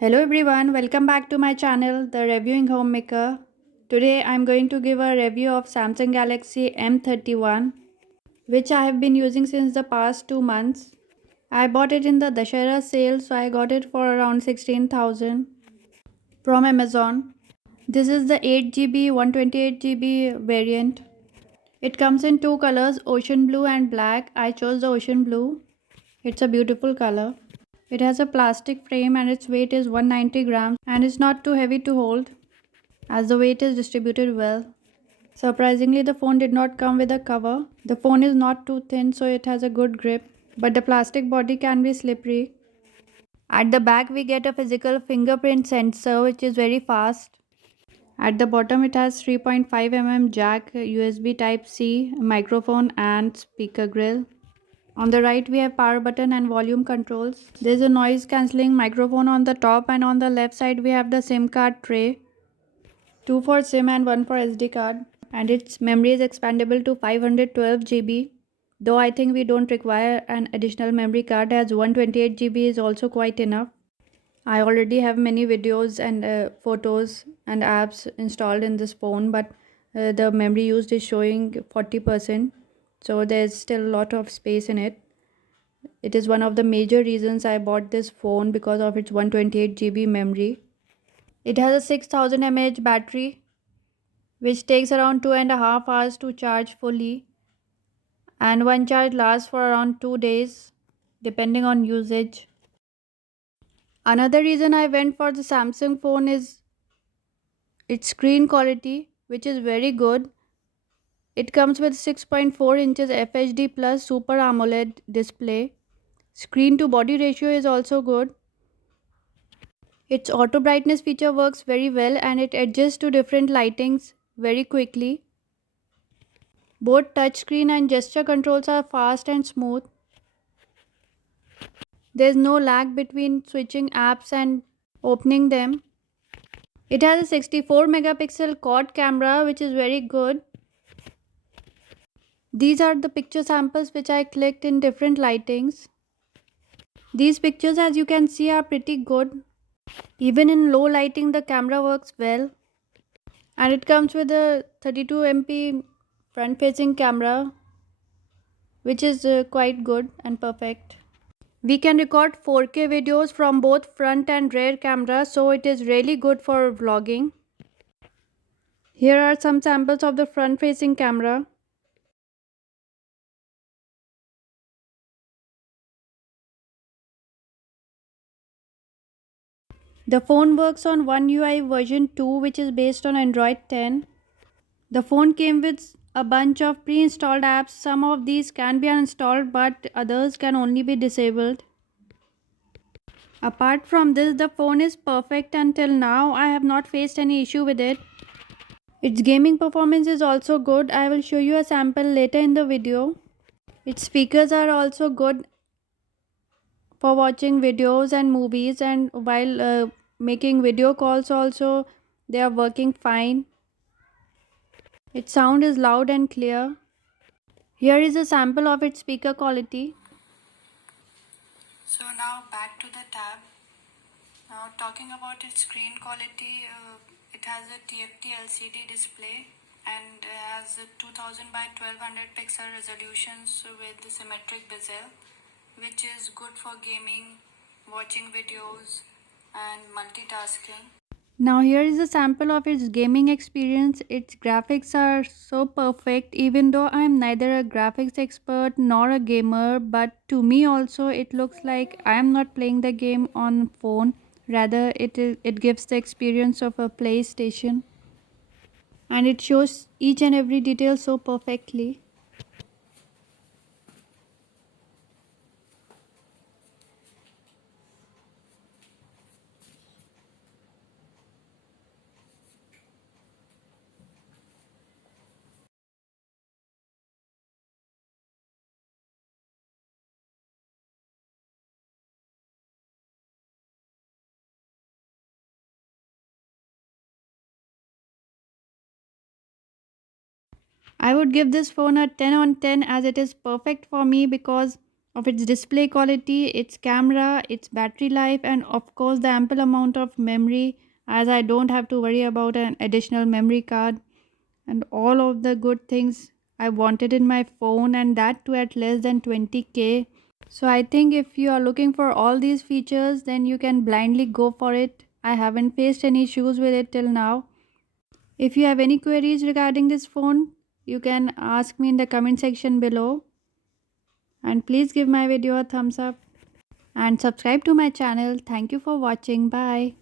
Hello everyone, welcome back to my channel, The Reviewing Homemaker. Today I'm going to give a review of Samsung Galaxy M31, which I have been using since the past 2 months. I bought it in the Dussehra sale, so I got it for around 16,000 from Amazon. This is the 8GB 128GB variant. It comes in two colors, ocean blue and black. I chose the ocean blue. It's a beautiful color. It has a plastic frame and its weight is 190 grams and it's not too heavy to hold as the weight is distributed well. Surprisingly, the phone did not come with a cover. The phone is not too thin so it has a good grip, but the plastic body can be slippery. At the back we get a physical fingerprint sensor which is very fast. At the bottom it has 3.5 mm jack, USB type C, microphone and speaker grill. On the right we have power button and volume controls. There is a noise cancelling microphone on the top, and on the left side we have the SIM card tray. Two for SIM and one for SD card. And its memory is expandable to 512 GB. Though I think we don't require an additional memory card as 128 GB is also quite enough. I already have many videos and photos and apps installed in this phone, but the memory used is showing 40%. So there's still a lot of space in it. It is one of the major reasons I bought this phone because of its 128 GB memory. It has a 6000 mAh battery which takes around 2.5 hours to charge fully, and one charge lasts for around 2 days depending on usage. Another reason I went for the Samsung phone is its screen quality, which is very good. It comes with 6.4 inches FHD plus Super AMOLED display. Screen to body ratio is also good. Its auto brightness feature works very well and it adjusts to different lightings very quickly. Both touchscreen and gesture controls are fast and smooth. There is no lag between switching apps and opening them. It has a 64 megapixel quad camera which is very good. These are the picture samples which I clicked in different lightings. These pictures, as you can see, are pretty good. Even in low lighting the camera works well. And it comes with a 32 MP front facing camera which is quite good and perfect. We can record 4K videos from both front and rear cameras, so it is really good for vlogging. Here are some samples of the front facing camera. The phone works on One UI version 2 which is based on Android 10. The phone came with a bunch of pre-installed apps. Some of these can be uninstalled but others can only be disabled. Apart from this, the phone is perfect until now. I have not faced any issue with it. Its gaming performance is also good. I will show you a sample later in the video. Its speakers are also good for watching videos and movies, and while making video calls also they are working fine. Its sound is loud and clear. Here is a sample of its speaker quality. So now back to the tab. Now talking about its screen quality, it has a TFT LCD display and has a 2000 by 1200 pixel resolutions with the symmetric bezel, which is good for gaming, watching videos and multitasking. Now here is a sample of its gaming experience. Its graphics are so perfect, even though I am neither a graphics expert nor a gamer, but to me also it looks like I am not playing the game on phone. Rather it gives the experience of a PlayStation, and it shows each and every detail so perfectly. I would give this phone a 10 on 10 as it is perfect for me because of its display quality, its camera, its battery life, and of course the ample amount of memory, as I don't have to worry about an additional memory card, and all of the good things I wanted in my phone, and that too at less than 20k. So I think if you are looking for all these features, then you can blindly go for it. I haven't faced any issues with it till now. If you have any queries regarding this phone, you can ask me in the comment section below. And please give my video a thumbs up and subscribe to my channel. Thank you for watching. Bye.